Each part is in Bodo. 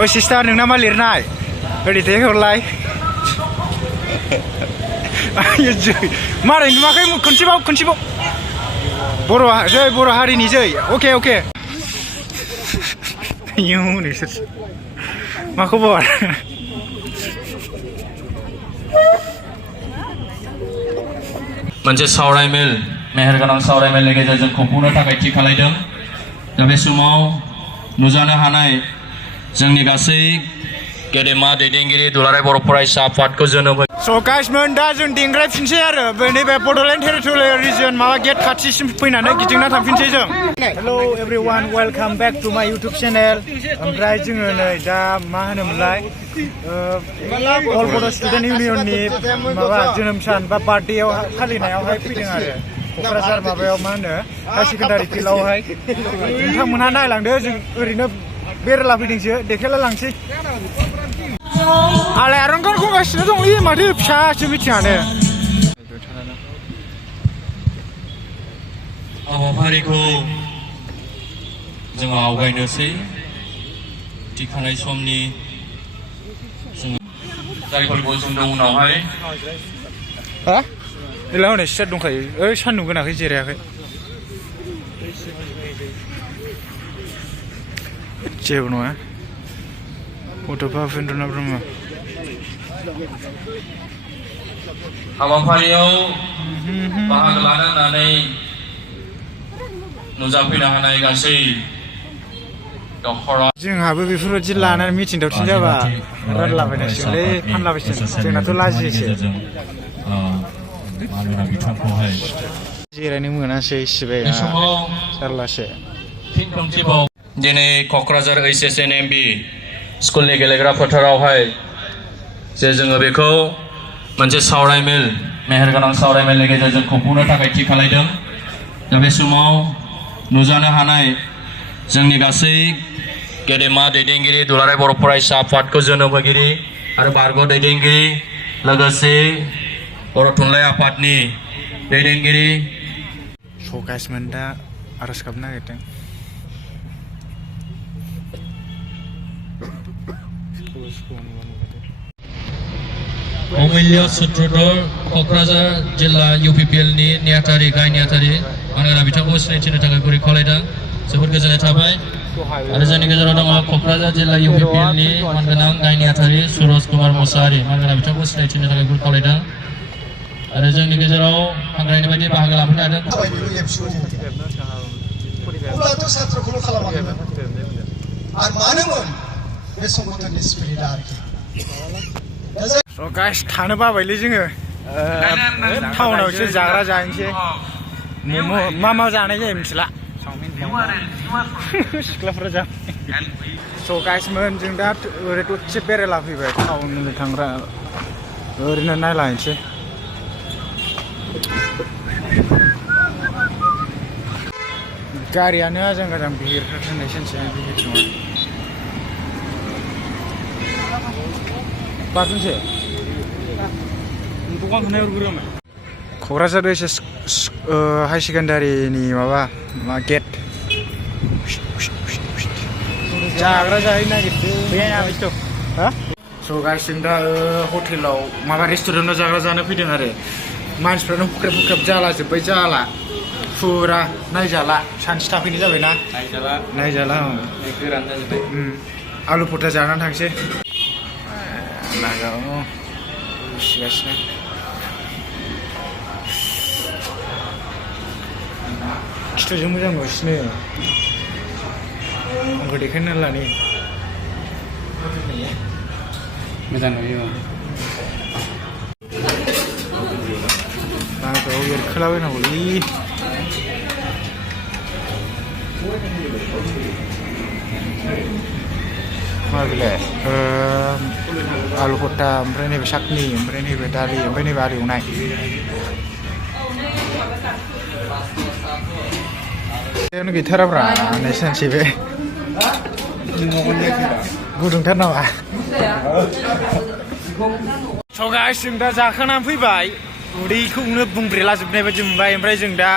ओइ सिस्टार नोंना मा लिरनाय ओरै देहरलाय मारै नुवाखै खनसेबाव बर' हारिनि जै अके नोंसोर मा खबर मोनसे सावरायमेल मेहेरगोनां सावरायमेलनि गेजेरजों खुंफुंनो थाखाय थि खालामदों दा बे समाव नुजानो हानाय जोंनि गासै गेदेमा दैदेनगिरि दुलाराय बर' फरायसा आफादखौ जोनोम हो स' गाइसमोन दा जों देंग्रायफिनसै आरो नैबे बड'लेण्ड टेरिटरियेल रिजन माबा गेट खाथिसिम फैनानै गिदिंना थांफिनसै जों हेलौ एभरिवान वेलकाम बेक टु माय इउटुब चेनेल ओमफ्राय जोङो नै दा मा होनोमोनलाय अल बड' स्टुडेन्ट इउनियननि माबा जोनोम सान बा बार्थडेआव फालिनायावहाय फैदों आरो क'क्राझार माबायाव मा होनो हाई सेकेन्डारि फिल्डआवहाय नोंथांमोनहा नायलांदो जों ओरैनो बेरायला फैदोंसो देखायला लांसै आलायारनखौ खंगासिनो दंलै माथो फिसासो मिथिङानो हाबाफारिखौ जों आवगायनोसै थिखानाय समनि जायफोरखौ जों उनावहाय हा एला हनै सिटार दंखायो ओइ सान्दुं गोनाखै जिरायाखै जेबो नङा गथ'फा उपेन्द्रनाथ ब्रह्म हाबाफारियाव बाहागो लानो होननानै नुजाफैनो हानाय गासै दखरा जोंहाबो बेफोरबायदि लानानै मिथिं दावथिं जाबा रानलाबायनांसिगोनलै फानलाबायसिगोन जोंनाथ' लाजियोसो जिरायनो मोनासै सिबाय जारलासो दिनै क'क्राझार HSNMB स्कुलनि गेलेग्रा फोथारावहाय जे जोङो बेखौ मोनसे सावरायमेल मेहेरगोनां सावरायमेलनि गेजेरजों खुंफुंनो थाखाय थि खालामदों दा बे समाव नुजानो हानाय जोंनि गासै गेदेमा दैदेनगिरि दुलाराय बर' फरायसा आफादखौ जोनोम होगिरि आरो बारग' दैदेनगिरि लोगोसे बर' थुनलाइ आफादनि दैदेनगिरि स' गाइसमोन दा आर'ज गाबनो नागिरदों अमूल्य सूत्रधर क'क्राझार जिल्ला UPPLनि नेहाथारि गाहाय नेहाथारि मानोना बिथांखौ सिनायथिनो थाखाय गुरै खावलायदों जोबोद गोजोननाय थाबाय आरो जोंनि गेजेराव दङ क'क्राझार जिल्ला UPPLनि मानगोनां गाहाय नेहाथारि सुरज कुमार मुसाहारि मानोना बिथांखौ सिनायथिनो थाखाय गुरै खावलायदों आरो जोंनि गेजेराव हाग्रानि बायदि बाहागो लाफैनो हादों अब्लाथ' सात्रखौल' खालामाखैमोन आरो मानोमोन बे संगठननि स्पिरिटआ आरोखि स' गाइस थानो बाबायलै जोङो टाउनाव एसे जाग्रा जाहैनोसै मम' मा जानाय जायो मिथिला सिख्लाफ्रा जा स' गाइसमोन जों दा ओरै दसे बेरायला फैबाय टाउन थांग्रा ओरैनो नायलाहैनोसै गारियानो आजां गाजां बिहिर होननाय सानसेनो बिहिर नङा बारनोसै क'क्राझार HS हाई सेकेन्डारिनि माबा गेट जाग्रा जाहैनो नागिरदों स' गाइस जों दा हटेलाव माबा रेस्टुरेन्टाव जाग्रा जानो फैदों आरो मानसिफ्रानो हुख्रेब जालाजोब्बाय जाला फुरा नायजाला सानसे थाफैनाय जाबायना नायजाला गोरान जाजोब्बाय आलु फथा जानानै थांसै लागाव उसिगासिनो खिथुजों मोजां नुसिनो आंखौ देखायना लानि मोजां नुयो आंखौ एरखोलाबायनांगौलै मा बेलाय आलु फथा ओमफ्राय नैबे साखनि ओमफ्राय नैबे दालि ओमफ्राय नैबे आलु एवनाय गैथाराब्रा होननाय सानसे बे गुदुंथार नामा स' गाइस जों दा जाखांनानै फैबाय उदैखौनो बुंब्रेलाजोबनाय बायदि मोनबाय ओमफ्राय जों दा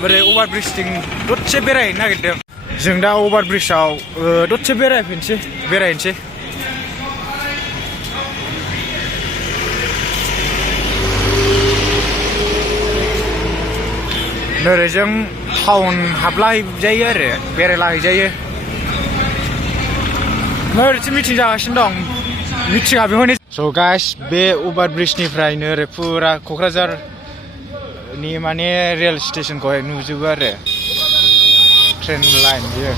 बोरै अभार ब्रिजथिं दसे बेरायहैनो नागिरदों जों दा अभार ब्रिजआव दसे बेरायनोसै नोरैजों टाउन हाबलाहैजायो आरो बेरायलाहैजायो नोरैथिं मिटिं जागासिनो दं मिटिंआ बेवहायनो स' गाइस बे अभार ब्रिजनिफ्रायनो ओरै फुरा क'क्राझारनि माने रेल स्टेशनखौहाय नुजोबो आरो ट्रेन लाइन बियो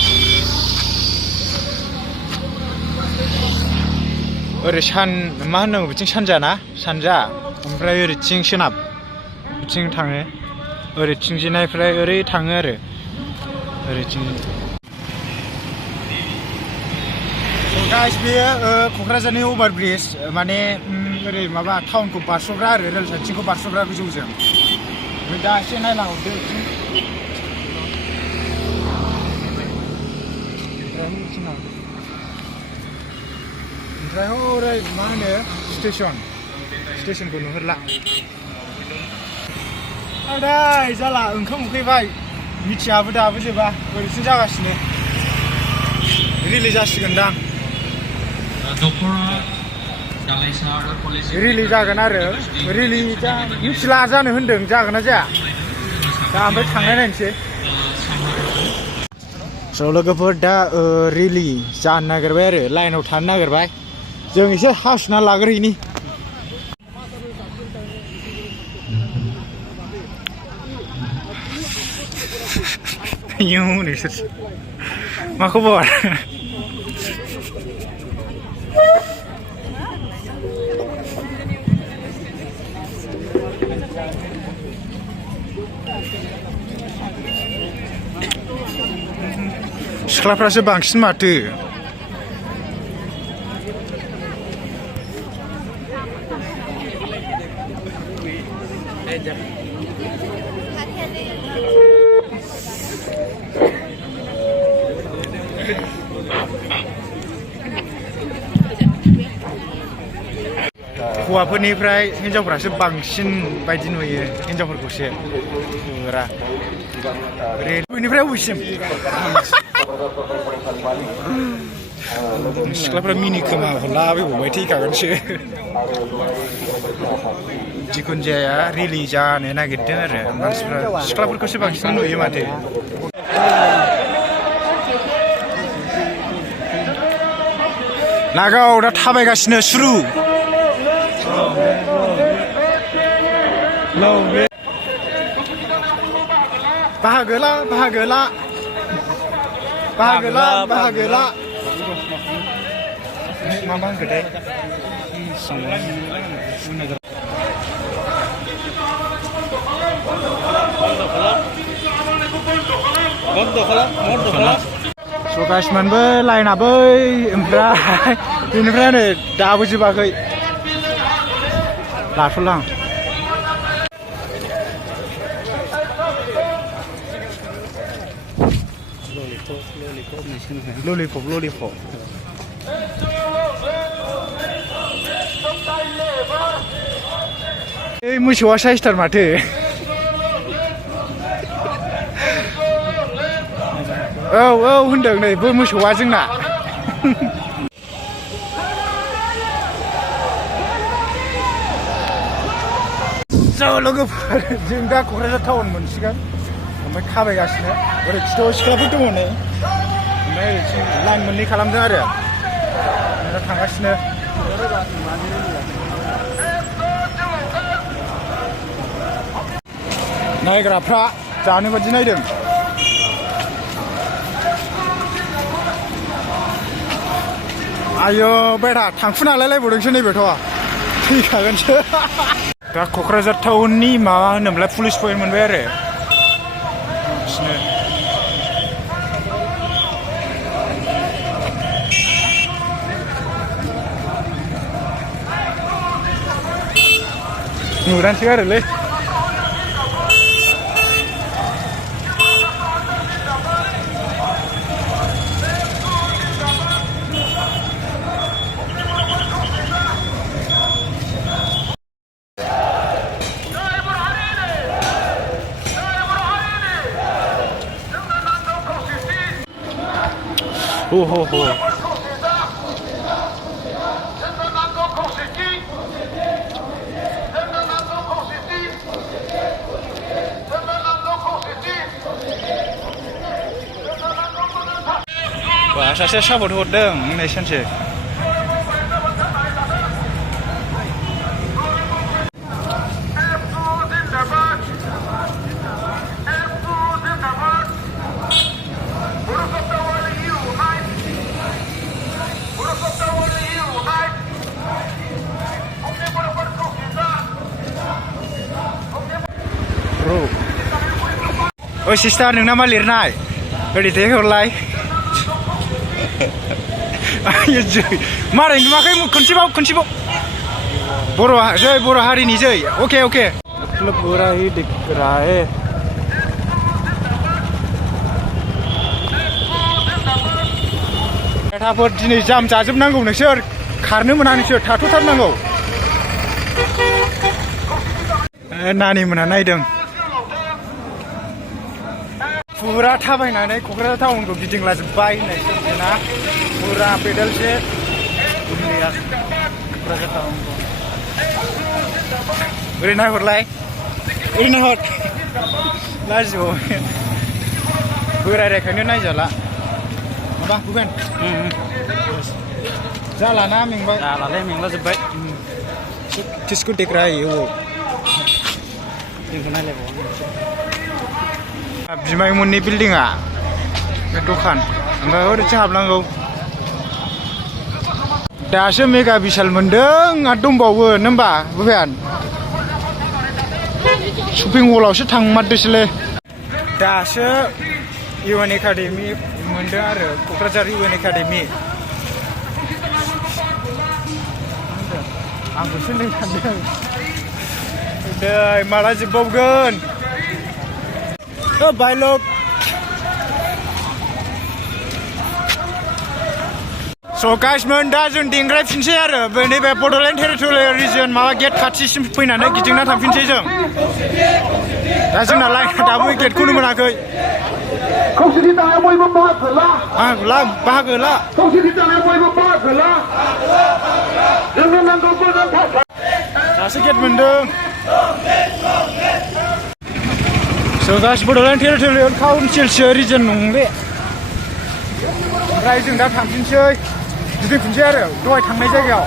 ओरै मा होननांगौ बिथिं सानजा ना सानजा ओमफ्राय ओरैथिं सोनाब बिथिं थाङो ओरैथिंजिनायनिफ्राय ओरै थाङो आरो ओरैथिं गाइस बेयो क'क्राझारनि अभार ब्रिज माने ओरै माबा टाउनखौ बारस'ग्रा आरो रेल साइथिंखौ बारस'ग्रा गोजौजों ओमफ्राय दा एसे नायलांहरदो ओमफ्राय हरै मा होनो स्टेसनखौ नुहुरला आदै जाला ओंखाम उखैबाय मिथियाबो दाबो जोबा ओरैसिम जागासिनो रिलिज जासिगोनदां रिलिज जागोन आरो रिलिजआ मिथिला जानो होन्दों जागोन ना जाया दा ओमफ्राय थांनाय नायनोसै स' लोगोफोर दा रिलि जानो नागिरबाय आरो लाइनाव थानो नागिरबाय जों एसे हासुना लाग्रोहैनि नोंसोर मा खबर सिख्लाफ्रासो बांसिन माथो हौवाफोरनिफ्राय हिनजावफ्रासो बांसिन बायदि नुयो हिनजावफोरखौसो फुरा रेलवेनिफ्राय बबेसिम सिख्लाफ्रा मिनि खोमा हरलाबायबावबाय थैखागोनसो जिखुनु जाया रिलि जानो नागिरदों आरो मानसिफ्रा सिख्लाफोरखौसो बांसिन नुयो माथो नागाव दा थाबायगासिनो सुरु बाहागो ला मा होनखोथाय सकासमोनबो लाइना बै ओमफ्राय बेनिफ्राय नै दाबो जोबाखै लाथ'लां ललिपप ओइ मोसौआ साइसथार माथो औ होनदों नै बै मोसौआ जोंना लोगोफोर जों दा क'क्राझार टाउन मोनसिगोन ओमफ्राय थाबायगासिनो ओरै खिथायाव सिख्लाफोर दङ नै ओमफ्राय ओरैथिं लाइन मोननै खालामदों आरो दा थांगासिनो नायग्राफ्रा जानो बादि नायदों आयो बेटा थांफु नालायलायबावदोंसो नैबेथ' थैखागोनसो दा क'क्राझार टाउननि माबा होनोमोनलाय पुलिस पइन्ट मोनबाय आरो नुदानसै आरोलै हो wah सासे सापर्ट हरदों नै सानसे ओइ सिस्टार नोंना मा लिरनाय ओरै दैहरलाय मारै नुवाखै खनसेबाव बर' हारिनि जै अके मतलब बुरा ही दिख रहा है बेटाफोर दिनै जाम जाजोबनांगौ नोंसोर खारनो मोना नोंसोर थाथ'थारनांगौ नानि मोना नायदों फुरा थाबायनानै क'क्राझार टाउनखौ गिदिंलाजोब्बाय होननाय खोनादोंना फुरा पेडेलसे गिदिंलाया क'क्राझार टाउनखौ ओरै नायहरलाय ओरै नायहर लाजिबाव बोरायरायखायनो नायजाला माबा भुपेन जालाना मेंबाय जालालै मेंलाजोब्बाय टिस्कु टेक्रा होयो जोंखौ नायलायबाव बिमायमोननि बिल्डिंआ बे दखान ओमफ्राय ओरैथिं हाबनांगौ दासो मेगा बिशाल मोनदों आरो दंबावो नों होमबा भुपेन शपिं हलावसो थांमारदोसोलै दासो इउएन एकाडेमि मोनदों आरो क'क्राझार इउएन एकाडेमि आंबोसो नै सानदों दै माला जोबबावगोन Bye look. So guys मोन दा जों देंग्रायफिनसै आरो नैबे बड'लेण्ड टेरिटरियेल रिजन माबा गेट खाथिसिम फैनानै गिदिंना थांफिनसै जों दा जोंना लाइनआ दाबो गेटखौनो मोनाखै बाहागो ला दासो गेट मोनदों So guys, Bordland Territorial Council region नंले ओमफ्राय जों दा थांफिनसै गिदिंफिनसै आरो दहाय थांनाय जायगायाव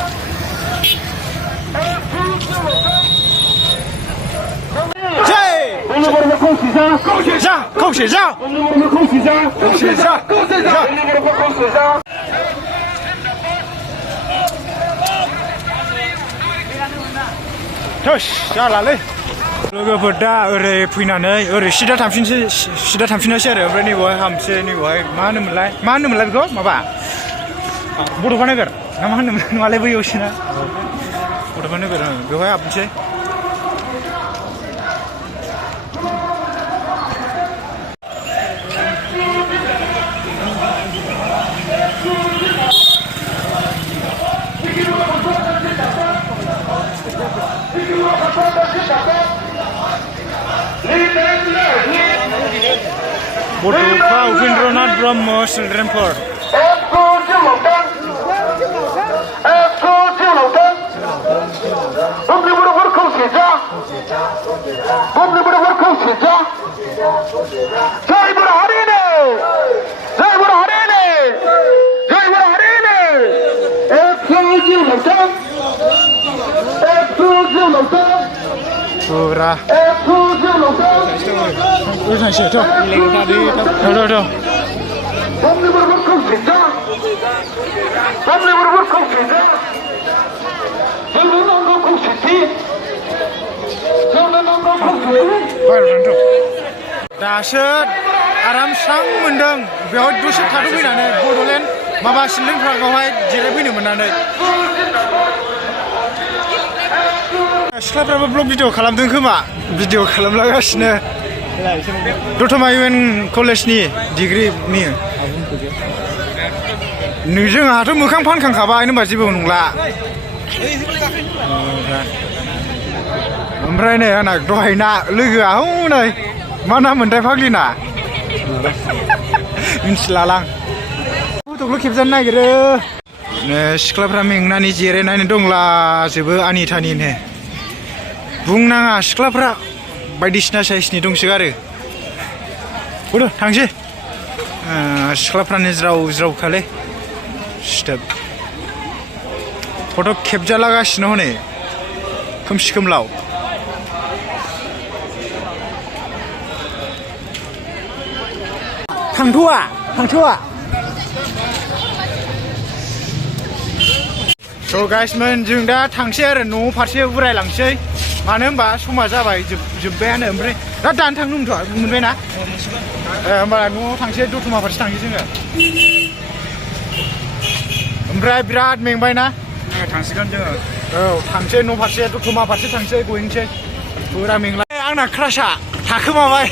जै थोस जालालै लोगोफोर दा ओरै फैनानै ओरै सिदा थांफिननोसै आरो ओमफ्राय नैबावहाय हामसै नैबावहाय मा होनोमोनलाय बेखौ माबा बड'फा नोगोर ना मा होनोमोन नङालाय बैयावसोना बड'फा नोगोर बेवहाय हाबनोसै बड'फा Upendranath Brahma children park Pura. Udah sih tuh. Tuh. दासो आराम स्रां मोनदों बेयाव दसे थाद'फैनानै बड'लेण्ड माबा चिल्ड्रेन पार्कआवहाय जिरायफैनो मोननानै सिख्लाफ्राबो ब्लग भिडिअ खालामदों खोमा भिडिअ खालामलागासिनो दतमा इउएन कलेजनि डिग्रिनि जोंहाथ' मोखां फानखांखाबाय होनबा जेबो नंला ओमफ्राय नै आंना दहायना लोगोआ हनै मा नाम मोनथाय फाग्लिना मिन्थिलालां फट'खौ खेबजानो नागिरो सिख्लाफ्रा मेंनानै जिरायनानै दंलाजोबो आनि थानिनो बुंनाङा सिख्लाफ्रा बायदिसिना साइसनि दंसोगारो फट' थांसै सिख्लाफ्रानो ज्राव ज्रावखालै सिथोब फट' खेबजालागासिनो हनै खोमसि खोमलाव थांथ'वा स' गाइसमोन जों दा थांसै आरो न' फारसे उरायलांसै मानो होनबा समा जाबाय जोब्बायानो ओमफ्राय दा दानो थांनो मोनबायना होमबा न'आव थांसै दतमा फारसे थांसै जोङो ओमफ्राय बिराद मेंबायना थांसिगोन जोङो औ थांसै न' फारसे दतमा फारसे थांसै गहैनोसै फुरा मेंला आंना क्रासआ थाखोमाबाय